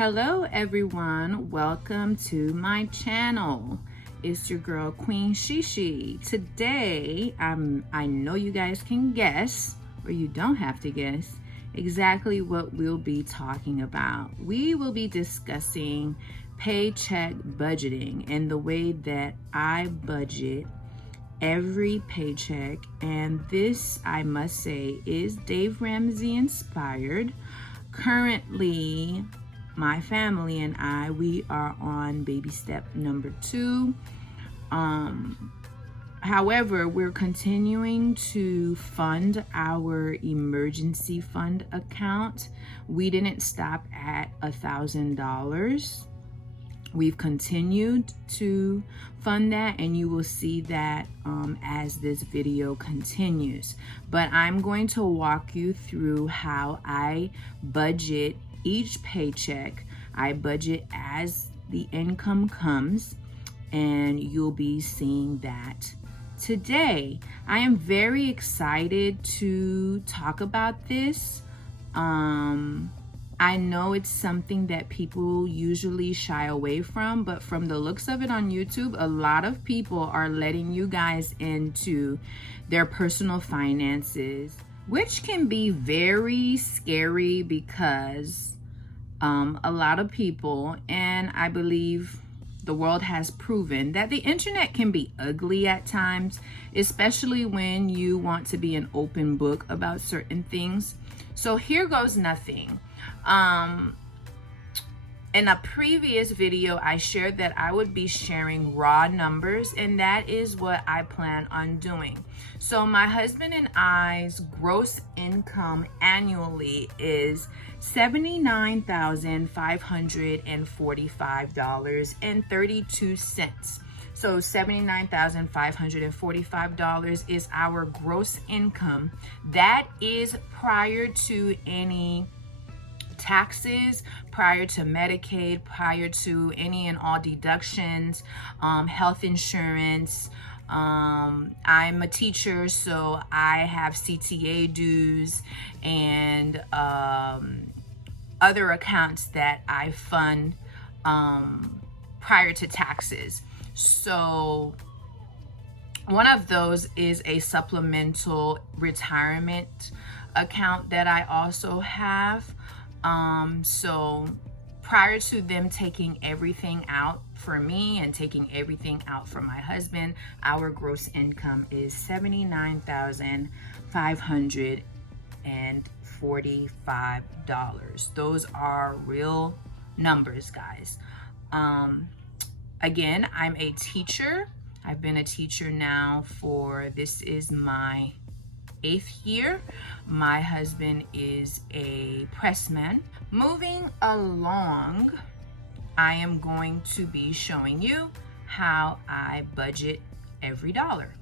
Hello everyone, welcome to my channel. It's your girl Queen Shishi. Today, I know you guys can guess, or you don't have to guess, exactly what we'll be talking about. We will be discussing paycheck budgeting and the way that I budget every paycheck. And this, I must say, is Dave Ramsey inspired. Currently, my family and I, we are on baby step number 2. However, we're continuing to fund our emergency fund account. We didn't stop at $1,000. We've continued to fund that, and you will see that as this video continues. But I'm going to walk you through how I budget each paycheck. I budget as the income comes, and you'll be seeing that today. I am very excited to talk about this. I know it's something that people usually shy away from, but from the looks of it on YouTube, a lot of people are letting you guys into their personal finances, which can be very scary because a lot of people, and I believe the world has proven, that the internet can be ugly at times, especially when you want to be an open book about certain things. So here goes nothing. In a previous video, I shared that I would be sharing raw numbers, and that is what I plan on doing. So my husband and I's gross income annually is $79,545.32. So $79,545 is our gross income. That is prior to any taxes, prior to Medicaid, prior to any and all deductions, health insurance. I'm a teacher, so I have CTA dues and other accounts that I fund prior to taxes. So one of those is a supplemental retirement account that I also have. So prior to them taking everything out for me and taking everything out for my husband, our gross income is $79,545. Those are real numbers, guys. Again, I'm a teacher. I've been a teacher now this is my 8th year. My husband is a pressman. Moving along, I am going to be showing you how I budget every dollar.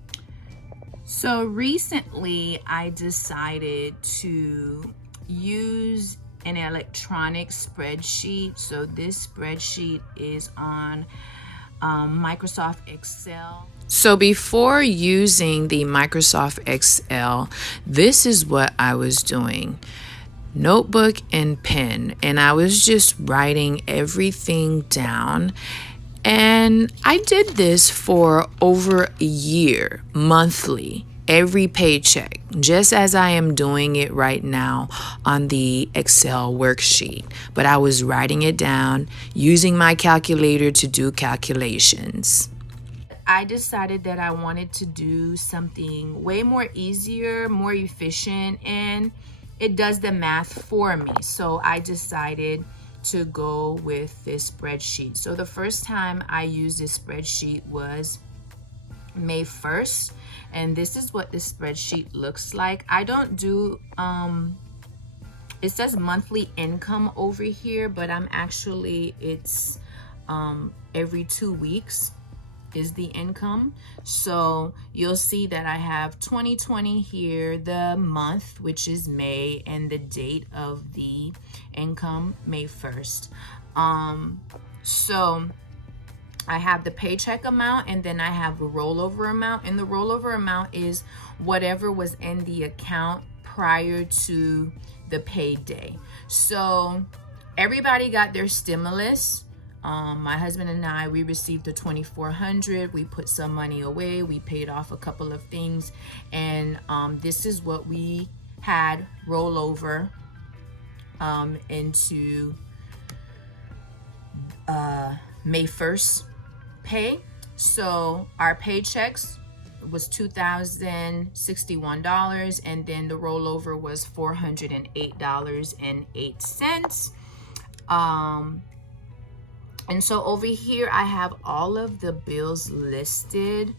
So recently I decided to use an electronic spreadsheet. So this spreadsheet is on Microsoft Excel. So before using the Microsoft Excel, this is what I was doing. Notebook and pen, and I was just writing everything down. And I did this for over a year, monthly, every paycheck, just as I am doing it right now on the Excel worksheet. But I was writing it down, using my calculator to do calculations. I decided that I wanted to do something way more easier, more efficient, and it does the math for me. So I decided to go with this spreadsheet. So the first time I used this spreadsheet was May 1st, and this is what this spreadsheet looks like. I don't do it says monthly income over here, but it's every 2 weeks is the income. So you'll see that I have 2020 here, the month, which is May, and the date of the income, May 1st. So I have the paycheck amount, and then I have the rollover amount, and the rollover amount is whatever was in the account prior to the payday. So everybody got their stimulus. My husband and I, we received the $2,400. We put some money away. We paid off a couple of things. And this is what we had roll over into May 1st pay. So our paychecks was $2,061, and then the rollover was $408.08. And so over here I have all of the bills listed.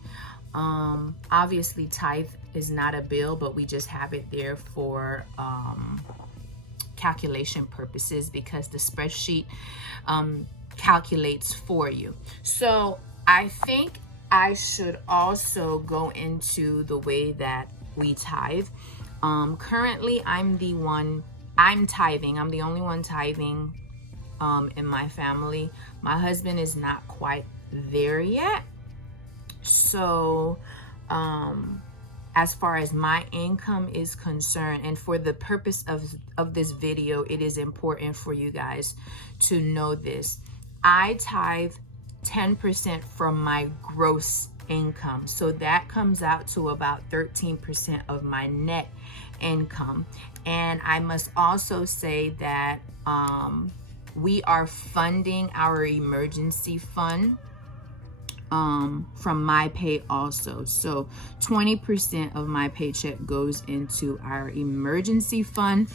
Obviously tithe is not a bill, but we just have it there for calculation purposes, because the spreadsheet calculates for you. So I think I should also go into the way that we tithe. Currently I'm tithing. I'm the only one tithing in my family. My husband is not quite there yet. So as far as my income is concerned, and for the purpose of this video, it is important for you guys to know this. I tithe 10% from my gross income. So that comes out to about 13% of my net income. And I must also say that we are funding our emergency fund from my pay also. So 20% of my paycheck goes into our emergency fund.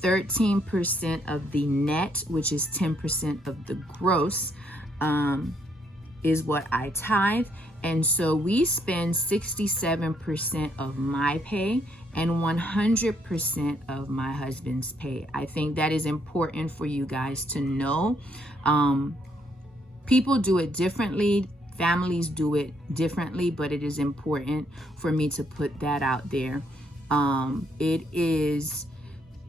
13% of the net, which is 10% of the gross, is what I tithe. And so we spend 67% of my pay and 100% of my husband's pay. I think that is important for you guys to know. People do it differently. Families do it differently, but it is important for me to put that out there. It is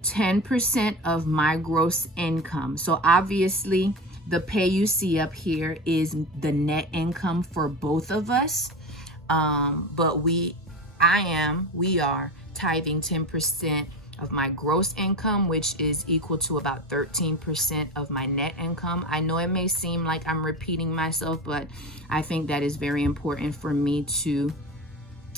10% of my gross income. So obviously the pay you see up here is the net income for both of us. But we are tithing 10% of my gross income, which is equal to about 13% of my net income. I know it may seem like I'm repeating myself, but I think that is very important for me to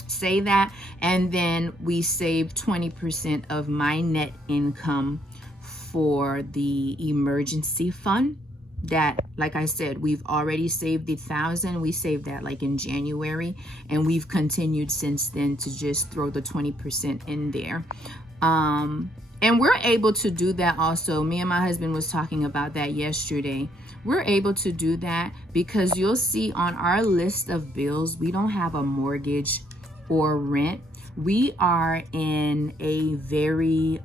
say that. And then we save 20% of my net income for the emergency fund. That, like I said, we've already saved the $1,000. We saved that like in January, and we've continued since then to just throw the 20% in there. And we're able to do that also. Me and my husband was talking about that yesterday. We're able to do that because you'll see on our list of bills, we don't have a mortgage or rent. We are in a very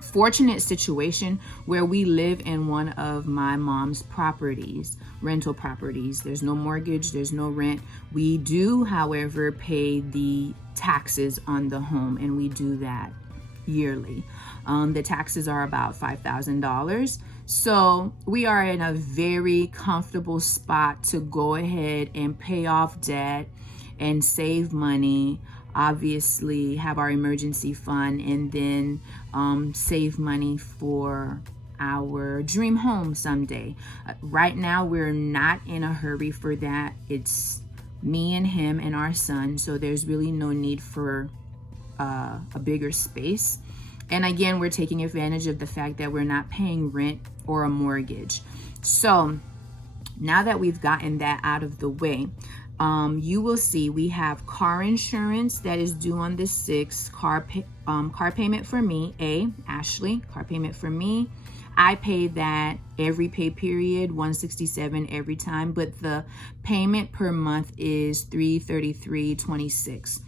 fortunate situation where we live in one of my mom's properties, rental properties. There's no mortgage, there's no rent. We do, however, pay the taxes on the home, and we do that yearly. The taxes are about $5,000. So we are in a very comfortable spot to go ahead and pay off debt and save money. Obviously have our emergency fund, and then save money for our dream home someday. Right now we're not in a hurry for that. It's me and him and our son, so there's really no need for a bigger space. And again, we're taking advantage of the fact that we're not paying rent or a mortgage. So now that we've gotten that out of the way, you will see we have car insurance that is due on the 6th. Car payment for me, Ashley, car payment for me. I pay that every pay period, $167 every time, but the payment per month is $333.26.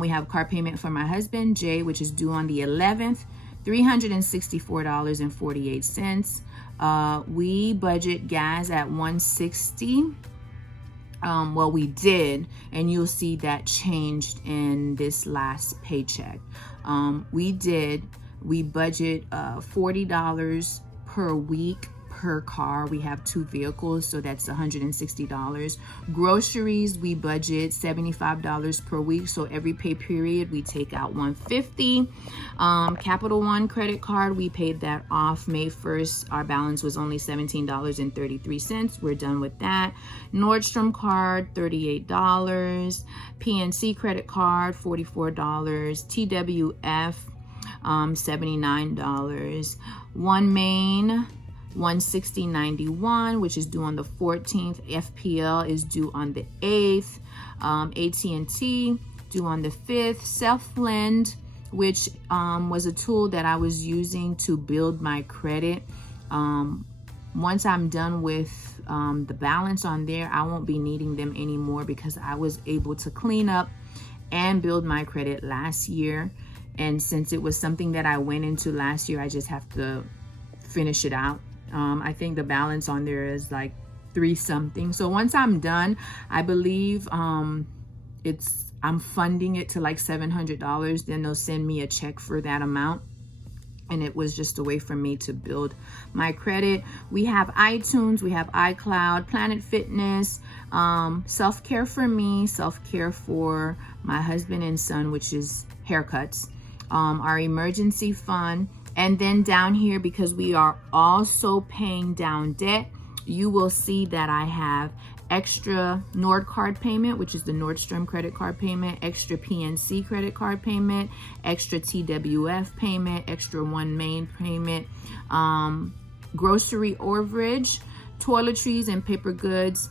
We have car payment for my husband, Jay, which is due on the 11th, $364.48. We budget gas at $160. Well, we did, and you'll see that changed in this last paycheck. We budget $40 per week per per car. We have 2 vehicles, so that's $160. Groceries, we budget $75 per week, so every pay period we take out $150. Capital One credit card, we paid that off May 1st. Our balance was only $17.33. We're done with that. Nordstrom card, $38. PNC credit card, $44. TWF, $79. One Main, $160.91, which is due on the 14th. FPL is due on the 8th. AT&T due on the 5th. Self-Lend, which was a tool that I was using to build my credit. Once I'm done with the balance on there, I won't be needing them anymore because I was able to clean up and build my credit last year. And since it was something that I went into last year, I just have to finish it out. I think the balance on there is like 3 something. So once I'm done, I believe I'm funding it to like $700. Then they'll send me a check for that amount. And it was just a way for me to build my credit. We have iTunes, we have iCloud, Planet Fitness, self-care for me, self-care for my husband and son, which is haircuts, our emergency fund. And then down here, because we are also paying down debt, you will see that I have extra Nord card payment, which is the Nordstrom credit card payment, extra PNC credit card payment, extra TWF payment, extra One Main payment, grocery overage, toiletries and paper goods,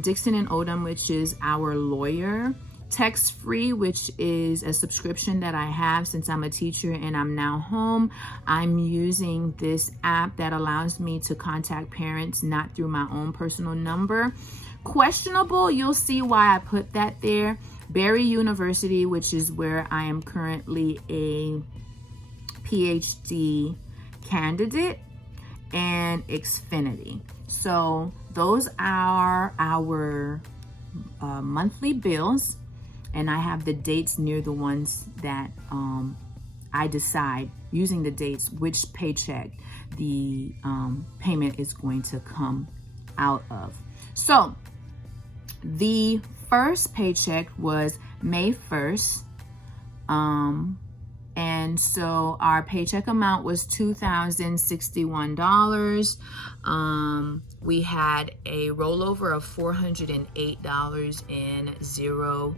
Dixon and Odom, which is our lawyer, Text Free, which is a subscription that I have since I'm a teacher and I'm now home. I'm using this app that allows me to contact parents not through my own personal number. Questionable, you'll see why I put that there. Barry University, which is where I am currently a PhD candidate, and Xfinity. So those are our monthly bills. And I have the dates near the ones that I decide, using the dates, which paycheck the payment is going to come out of. So the first paycheck was May 1st. And so our paycheck amount was $2,061. We had a rollover of $408.08.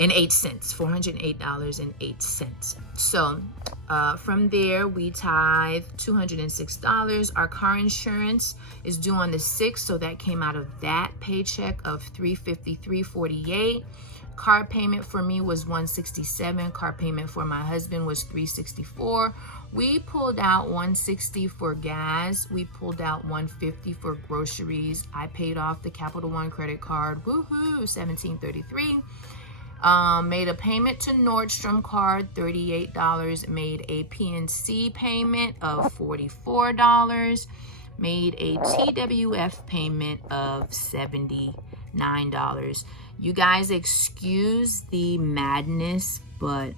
$408.08. So from there, we tithe $206. Our car insurance is due on the 6th, so that came out of that paycheck of $353.48. Car payment for me was $167. Car payment for my husband was $364. We pulled out $160 for gas. We pulled out $150 for groceries. I paid off the Capital One credit card. Woohoo! $1733. Made a payment to Nordstrom card, $38. Made a PNC payment of $44. Made a TWF payment of $79. You guys excuse the madness, but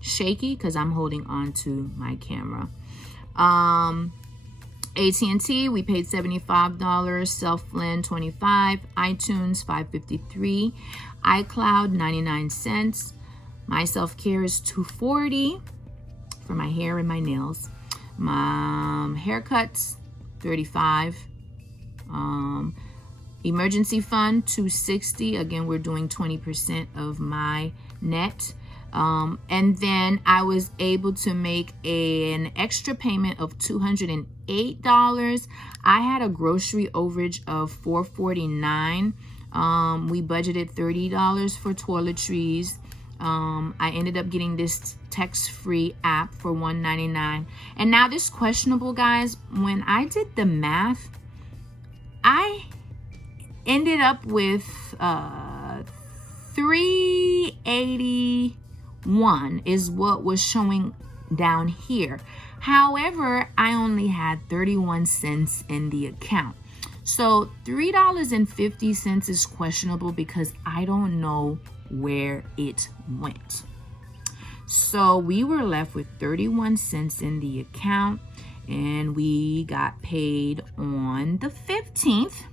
shaky because I'm holding on to my camera. AT&T, we paid $75. Self-Lend, $25. iTunes, $5.53. iCloud, 99 cents. My self-care is $240 for my hair and my nails. My haircuts, $35. Emergency fund, $260. Again, we're doing 20% of my net. And then I was able to make an extra payment of $208. I had a grocery overage of $449. We budgeted $30 for toiletries. I ended up getting this text-free app for $199. And now this questionable, guys, when I did the math, I ended up with $381 is what was showing down here. However, I only had 31 cents in the account. So $3.50 is questionable because I don't know where it went. So we were left with 31 cents in the account. and we got paid on the 15th.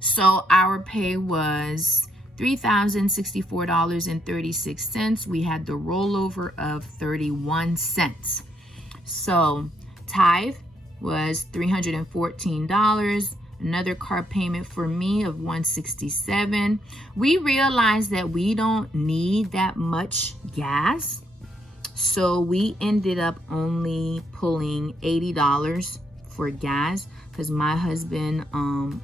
So our pay was $3,064.36. We had the rollover of 31 cents. So tithe was $314. Another car payment for me of $167. We realized that we don't need that much gas, so we ended up only pulling $80 for gas, because my husband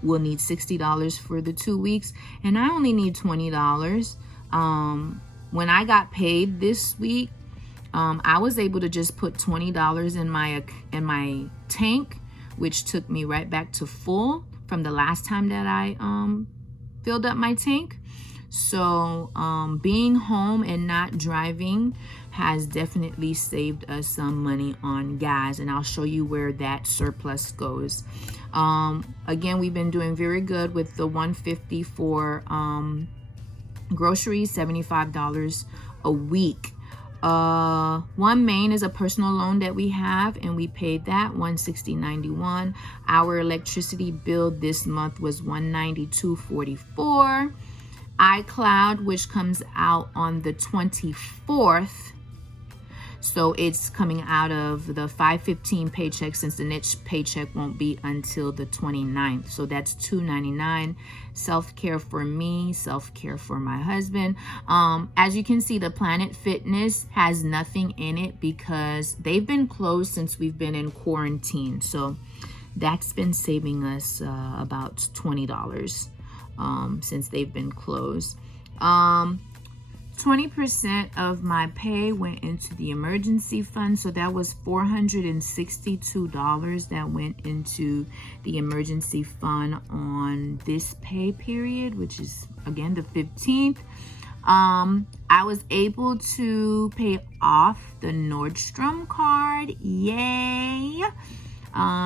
will need $60 for the 2 weeks, and I only need $20. When I got paid this week, I was able to just put $20 in my tank, which took me right back to full from the last time that I filled up my tank. So being home and not driving has definitely saved us some money on gas, and I'll show you where that surplus goes. Again, we've been doing very good with the $150 for groceries, $75 a week. One main is a personal loan that we have, and we paid that $160.91. Our electricity bill this month was $192.44. iCloud, which comes out on the 24th, so it's coming out of the 5/15 paycheck, since the next paycheck won't be until the 29th. So that's $299. Self-care for me, self-care for my husband. As you can see, the Planet Fitness has nothing in it because they've been closed since we've been in quarantine. So that's been saving us about $20 since they've been closed. 20% of my pay went into the emergency fund, so that was $462 that went into the emergency fund on this pay period, which is again the 15th. I was able to pay off the Nordstrom card. Yay!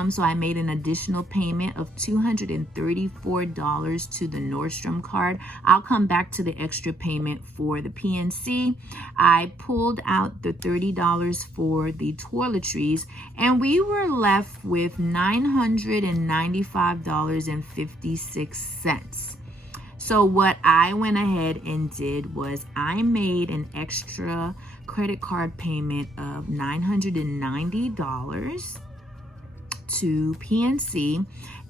So I made an additional payment of $234 to the Nordstrom card. I'll come back to the extra payment for the PNC. I pulled out the $30 for the toiletries, and we were left with $995.56. So what I went ahead and did was I made an extra credit card payment of $990 to PNC,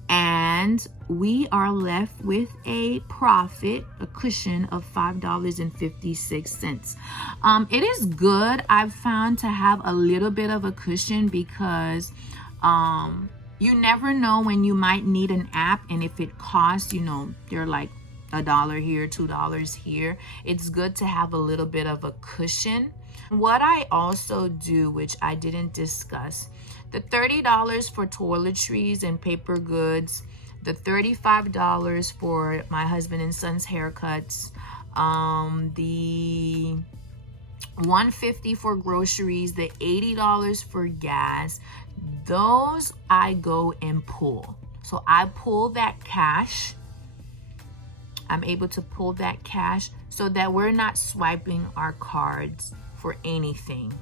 and we are left with a profit, a cushion of $5.56. It is good, I've found, to have a little bit of a cushion, because you never know when you might need an app, and if it costs, they're like $1 here, $2 here. It's good to have a little bit of a cushion. What I also do, which I didn't discuss, the $30 for toiletries and paper goods, the $35 for my husband and son's haircuts, the $150 for groceries, the $80 for gas, those I go and pull. So I pull that cash. I'm able to pull that cash so that we're not swiping our cards for anything.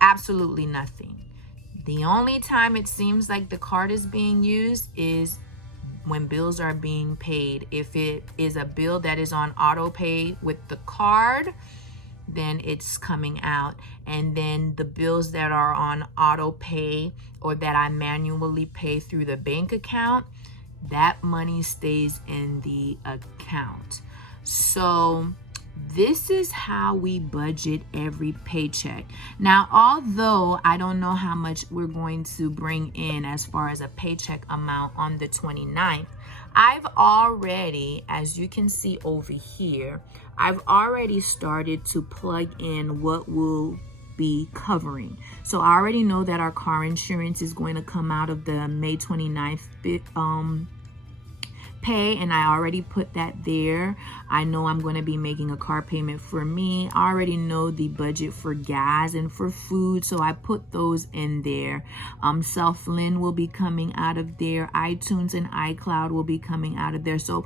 Absolutely nothing. The only time it seems like the card is being used is when bills are being paid. If it is a bill that is on auto pay with the card, then it's coming out. And then the bills that are on auto pay or that I manually pay through the bank account, that money stays in the account. So this is how we budget every paycheck. Now, although I don't know how much we're going to bring in as far as a paycheck amount on the 29th, I've already, as you can see over here, I've already started to plug in what will be covering. So I already know that our car insurance is going to come out of the May 29th pay, and I already put that there. I know I'm going to be making a car payment for me. I already know the budget for gas and for food, so I put those in there. Self-Lynn will be coming out of there. iTunes and iCloud will be coming out of there. So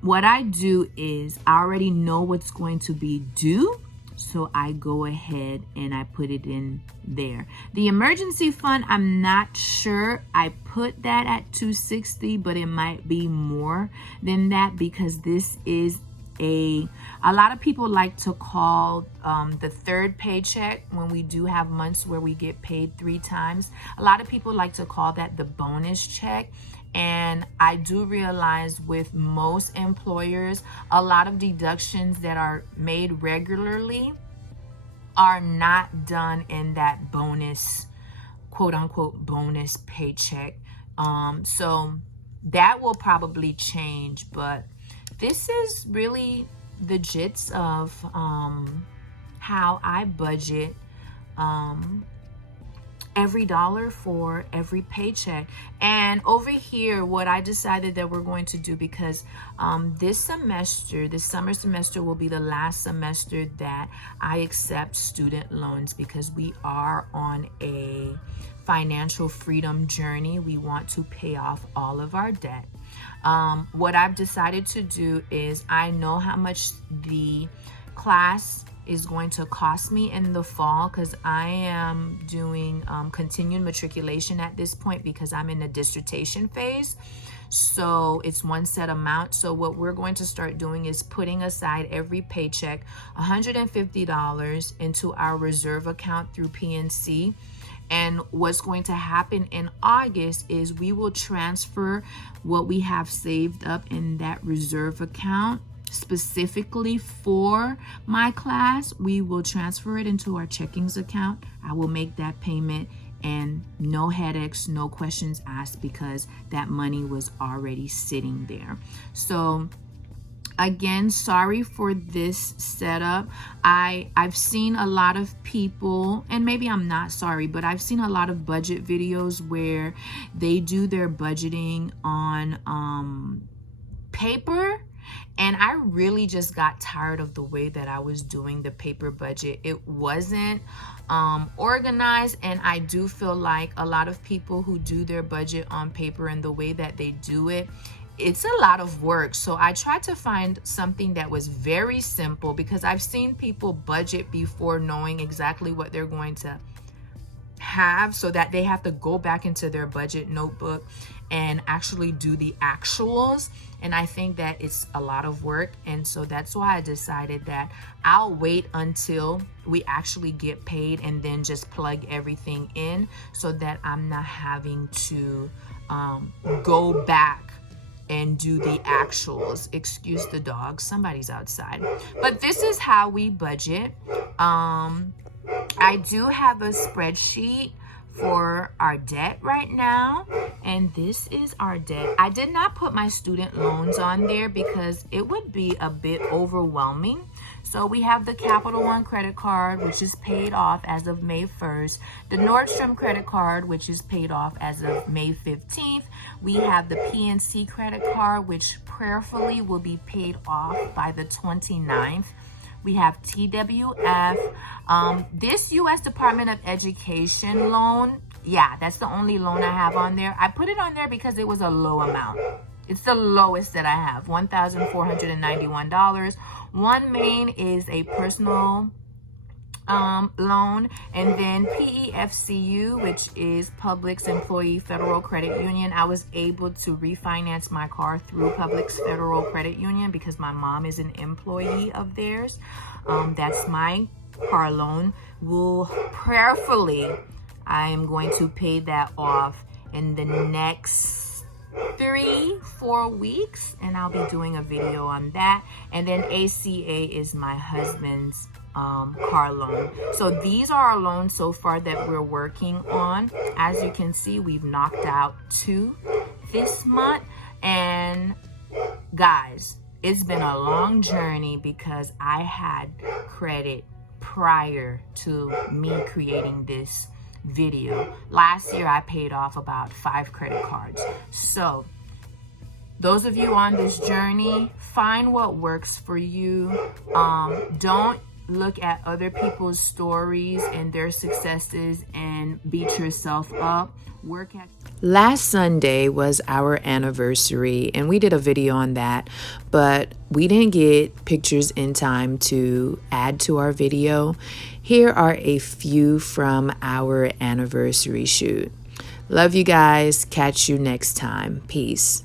what I do is I already know what's going to be due So I go ahead and I put it in there. The emergency fund, I'm not sure. I put that at $260, but it might be more than that because this is a lot of people like to call the third paycheck, when we do have months where we get paid 3 times. A lot of people like to call that the bonus check. And I do realize with most employers, a lot of deductions that are made regularly are not done in that bonus, quote unquote, bonus paycheck. So that will probably change, but this is really the gist of how I budget every dollar for every paycheck. And over here, what I decided that we're going to do, because this summer semester will be the last semester that I accept student loans, because we are on a financial freedom journey. We want to pay off all of our debt. What I've decided to do is, I know how much the class is going to cost me in the fall, because I am doing continued matriculation at this point because I'm in the dissertation phase. So it's one set amount. So what we're going to start doing is putting aside every paycheck $150 into our reserve account through PNC. And what's going to happen in August is we will transfer what we have saved up in that reserve account specifically for my class. We will transfer it into our checkings account. I will make that payment, and no headaches, no questions asked, because that money was already sitting there. So again, sorry for this setup. I've seen a lot of people, and maybe I'm not sorry, but I've seen a lot of budget videos where they do their budgeting on paper. And I really just got tired of the way that I was doing the paper budget. It wasn't organized, and I do feel like a lot of people who do their budget on paper and the way that they do it, it's a lot of work. So I tried to find something that was very simple, because I've seen people budget before knowing exactly what they're going to have, so that they have to go back into their budget notebook and actually do the actuals. And I think that it's a lot of work. And so that's why I decided that I'll wait until we actually get paid and then just plug everything in, so that I'm not having to go back and do the actuals. Excuse the dog, somebody's outside. But this is how we budget. I do have a spreadsheet for our debt right now, and this is our debt. I did not put my student loans on there because it would be a bit overwhelming. So we have the Capital One credit card, which is paid off as of May 1st. The Nordstrom credit card, which is paid off as of May 15th. We have the PNC credit card, which prayerfully will be paid off by the 29th. We have TWF, this U.S. Department of Education loan. Yeah, that's the only loan I have on there. I put it on there because it was a low amount. It's the lowest that I have, $1,491. One Main is a personal loan, and then PEFCU, which is Publix Employee Federal Credit Union. I was able to refinance my car through Publix Federal Credit Union because my mom is an employee of theirs. That's my car loan. Prayerfully, I am going to pay that off in the next 3-4 weeks, and I'll be doing a video on that. And then ACA is my husband's car loan. So these are our loans so far that we're working on. As you can see, we've knocked out 2 this month. And guys, it's been a long journey because I had credit prior to me creating this video. Last year I paid off about 5 credit cards. So those of you on this journey, find what works for you. Don't look at other people's stories and their successes and beat yourself up. Work at Last Sunday was our anniversary, and we did a video on that, but we didn't get pictures in time to add to our video. Here are a few from our anniversary shoot. Love you guys. Catch you next time. Peace.